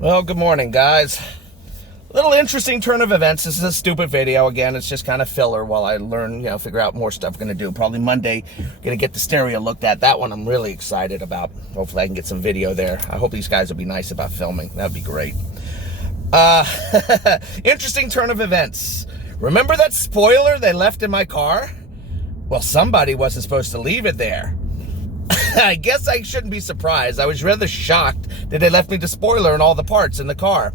Well, good morning, guys. Little interesting turn of events. This is a stupid video. Again, it's just kind of filler while I learn, figure out more stuff I'm going to do. Probably Monday, going to get the stereo looked at. That one I'm really excited about. Hopefully I can get some video there. I hope these guys will be nice about filming. That would be great. Interesting turn of events. Remember that spoiler they left in my car? Well, somebody wasn't supposed to leave it there. I guess I shouldn't be surprised. I was rather shocked that they left me the spoiler and all the parts in the car.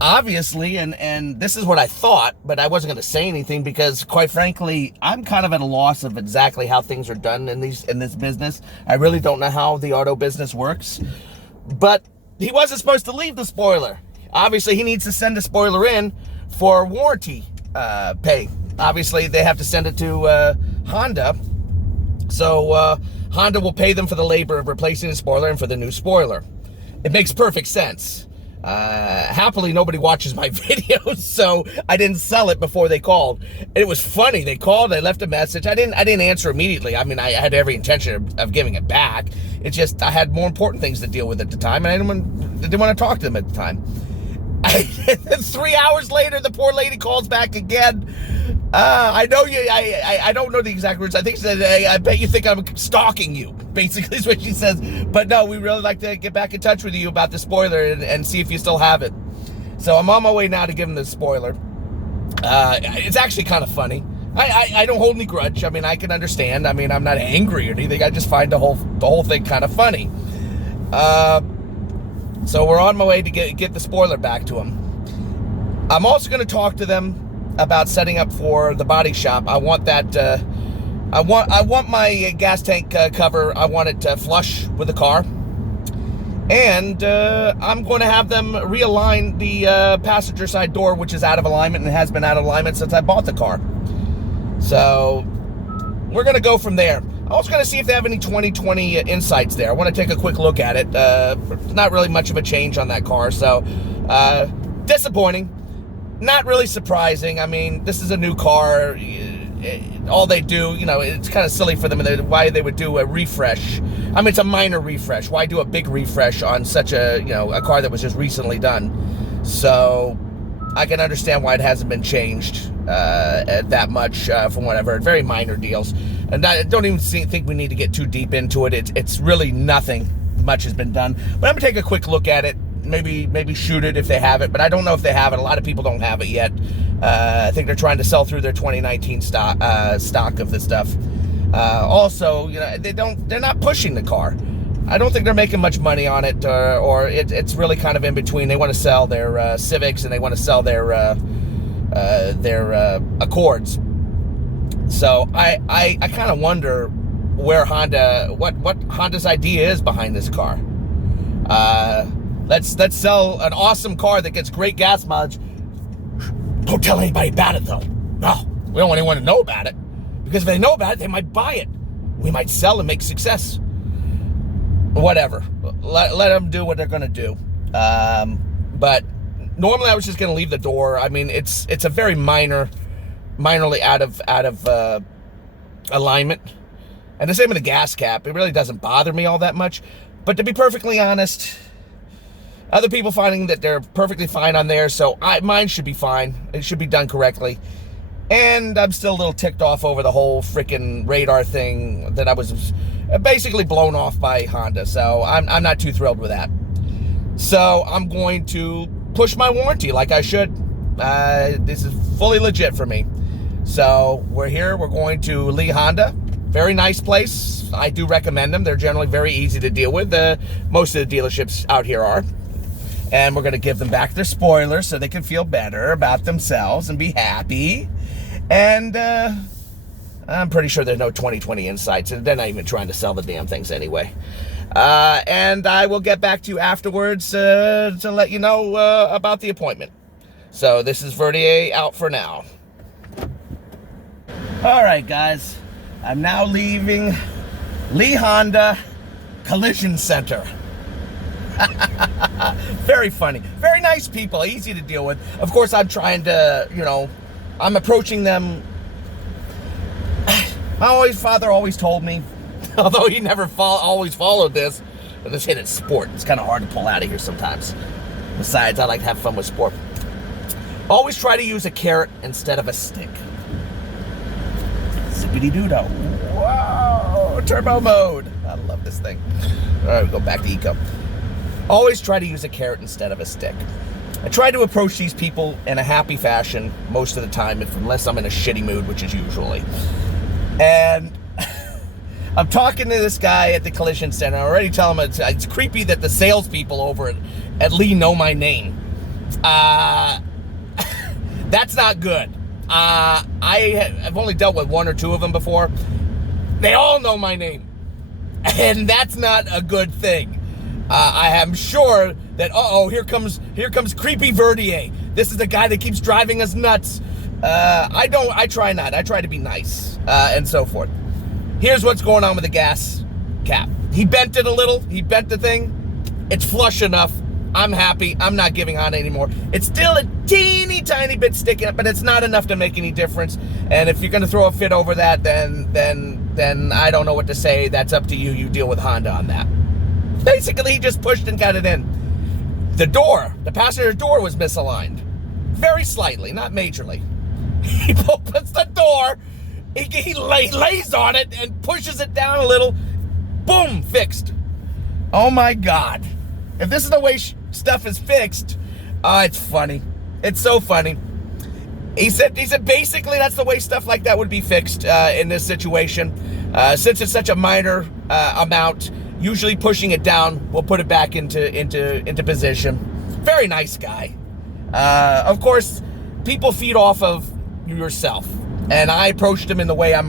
Obviously, and this is what I thought, but I wasn't going to say anything because, quite frankly, I'm kind of at a loss of exactly how things are done in this business. I really don't know how the auto business works. But he wasn't supposed to leave the spoiler. Obviously, he needs to send the spoiler in for warranty pay. Obviously, they have to send it to Honda. So Honda will pay them for the labor of replacing the spoiler and for the new spoiler. It makes perfect sense. Happily, nobody watches my videos, so I didn't sell it before they called. It was funny. They called, I left a message. I didn't answer immediately. I mean, I had every intention of giving it back. It's just I had more important things to deal with at the time, and I didn't want to talk to them at the time. 3 hours later, the poor lady calls back again. I know you. I don't know the exact words. I think she said, "Hey, I bet you think I'm stalking you." Basically, is what she says. But no, we really like to get back in touch with you about the spoiler and see if you still have it. So I'm on my way now to give them the spoiler. It's actually kind of funny. I don't hold any grudge. I mean, I can understand. I mean, I'm not angry or anything. I just find the whole thing kind of funny. So we're on my way to get the spoiler back to them. I'm also going to talk to them about setting up for the body shop. I want that. I want my gas tank cover. I want it flush with the car, and I'm going to have them realign the passenger side door, which is out of alignment and has been out of alignment since I bought the car. So we're going to go from there. I was going to see if they have any 2020 insights there. I want to take a quick look at it. Not really much of a change on that car, so disappointing. Not really surprising. I mean, this is a new car. All they do, it's kind of silly for them why they would do a refresh. I mean, it's a minor refresh. Why do a big refresh on such a car that was just recently done? So I can understand why it hasn't been changed that much from whatever. Very minor deals. And I don't even think we need to get too deep into it. It's really nothing much has been done. But I'm going to take a quick look at it. Maybe shoot it if they have it, but I don't know if they have it. A lot of people don't have it yet. I think they're trying to sell through their 2019 stock of this stuff. Also, they're not pushing the car. I don't think they're making much money on it, or it's really kind of in between. They want to sell their Civics and they want to sell their Accords. So I kind of wonder where what Honda's idea is behind this car. Let's sell an awesome car that gets great gas mileage. Don't tell anybody about it, though. No, we don't want anyone to know about it. Because if they know about it, they might buy it. We might sell and make success. Whatever. Let them do what they're going to do. But normally I was just going to leave the door. I mean, it's a very minorly out of alignment. And the same with the gas cap. It really doesn't bother me all that much. But to be perfectly honest, other people finding that they're perfectly fine on there, so mine should be fine. It should be done correctly. And I'm still a little ticked off over the whole freaking radar thing that I was basically blown off by Honda. So I'm not too thrilled with that. So I'm going to push my warranty like I should. This is fully legit for me. So we're here. We're going to Lee Honda. Very nice place. I do recommend them. They're generally very easy to deal with. Most of the dealerships out here are. And we're going to give them back their spoilers so they can feel better about themselves and be happy. And I'm pretty sure there's no 2020 insights. And they're not even trying to sell the damn things anyway. And I will get back to you afterwards to let you know about the appointment. So this is Verdier out for now. All right, guys. I'm now leaving Lee Honda Collision Center. Very funny. Very nice people. Easy to deal with. Of course, I'm trying to, I'm approaching them. My father always told me, although he never always followed this, but this hit at sport. It's kind of hard to pull out of here sometimes. Besides, I like to have fun with sport. Always try to use a carrot instead of a stick. Zippity-doo-dah. Whoa! Turbo mode. I love this thing. All right, we go back to eco. Always try to use a carrot instead of a stick. I try to approach these people in a happy fashion most of the time, unless I'm in a shitty mood, which is usually. And I'm talking to this guy at the collision center. I already tell him it's creepy that the salespeople over at Lee know my name. That's not good. I've only dealt with one or two of them before. They all know my name. And that's not a good thing. I am sure that, here comes creepy Verdier. This is the guy that keeps driving us nuts. I try not. I try to be nice, and so forth. Here's what's going on with the gas cap. He bent it a little. He bent the thing. It's flush enough. I'm happy. I'm not giving on anymore. It's still a teeny tiny bit sticking up, but it's not enough to make any difference. And if you're going to throw a fit over that, then I don't know what to say. That's up to you. You deal with Honda on that. Basically, he just pushed and got it in. The passenger door was misaligned. Very slightly, not majorly. He opens the door, he lays on it and pushes it down a little. Boom, fixed. Oh my God. If this is the way stuff is fixed, it's funny. It's so funny. He said basically that's the way stuff like that would be fixed in this situation. Since it's such a minor amount, usually pushing it down will put it back into position. Very nice guy. Of course, people feed off of yourself. And I approached him in the way I'm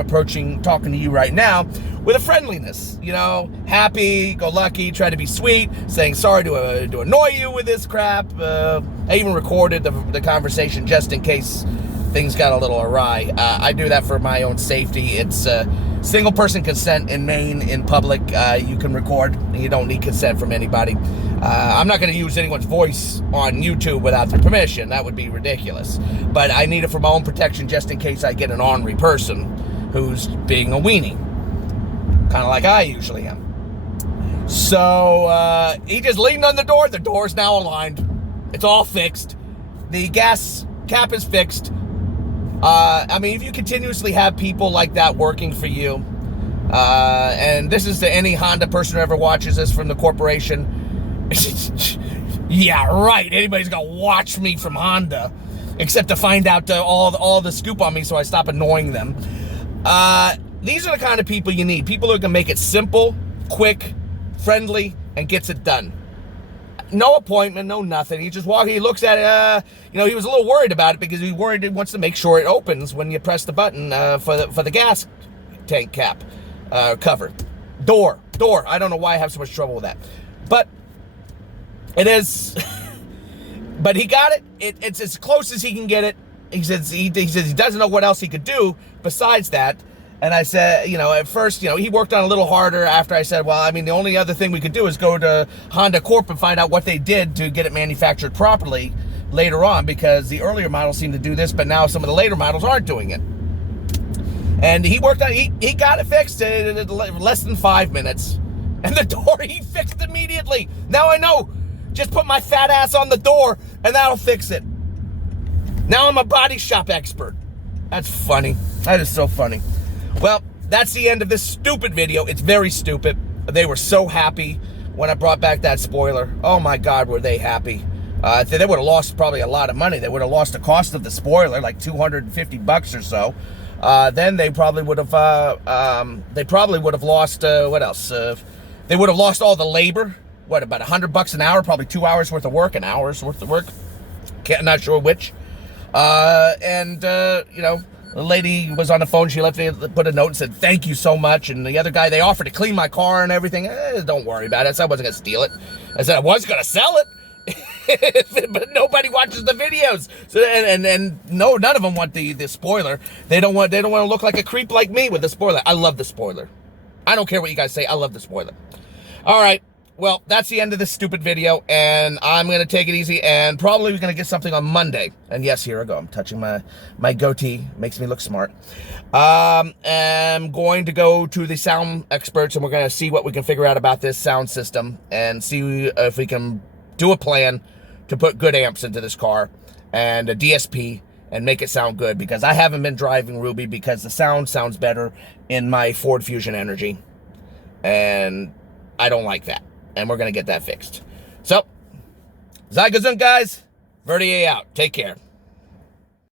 talking to you right now, with a friendliness, happy, go lucky, try to be sweet, saying sorry to annoy you with this crap. I even recorded the conversation just in case things got a little awry. I do that for my own safety. It's single person consent in Maine in public. You can record. You don't need consent from anybody. I'm not going to use anyone's voice on YouTube without their permission. That would be ridiculous. But I need it for my own protection just in case I get an ornery person who's being a weenie. Kind of like I usually am. So he just leaned on the door. The door's now aligned. It's all fixed. The gas cap is fixed. If you continuously have people like that working for you, and this is to any Honda person who ever watches this from the corporation, yeah, right, anybody's gonna watch me from Honda, except to find out all the scoop on me so I stop annoying them. These are the kind of people you need. People who can make it simple, quick, friendly, and gets it done. No appointment, no nothing. He just walks, he looks at it, he was a little worried about it because he wants to make sure it opens when you press the button for the gas tank cap cover. Door. I don't know why I have so much trouble with that. But it is, but he got it. It's as close as he can get it. He says he doesn't know what else he could do besides that. And I said, at first, he worked on a little harder after I said, well, the only other thing we could do is go to Honda Corp and find out what they did to get it manufactured properly later on, because the earlier models seem to do this, but now some of the later models aren't doing it. And he worked on it. He got it fixed in less than 5 minutes. And the door he fixed immediately. Now I know. Just put my fat ass on the door and that'll fix it. Now I'm a body shop expert. That's funny. That is so funny. Well, that's the end of this stupid video. It's very stupid. They were so happy when I brought back that spoiler. Oh my God, were they happy. They would have lost probably a lot of money. They would have lost the cost of the spoiler, like $250 or so. Then they probably would have lost, what else? They would have lost all the labor. What, about $100 an hour? Probably 2 hours worth of work, an hour's worth of work. Not sure which. The lady was on the phone. She put a note and said, thank you so much. And the other guy, they offered to clean my car and everything. Don't worry about it. I said I wasn't going to steal it. I said I was going to sell it. But nobody watches the videos. So, and no, none of them want the spoiler. They don't want to look like a creep like me with the spoiler. I love the spoiler. I don't care what you guys say. I love the spoiler. All right. Well, that's the end of this stupid video, and I'm going to take it easy, and probably we're going to get something on Monday. And yes, here I go. I'm touching my goatee. Makes me look smart. I'm going to go to the sound experts, and we're going to see what we can figure out about this sound system, and see if we can do a plan to put good amps into this car and a DSP and make it sound good, because I haven't been driving Ruby because the sound sounds better in my Ford Fusion Energy. And I don't like that. And we're going to get that fixed. So, Zygazunk, guys. Verdier out. Take care.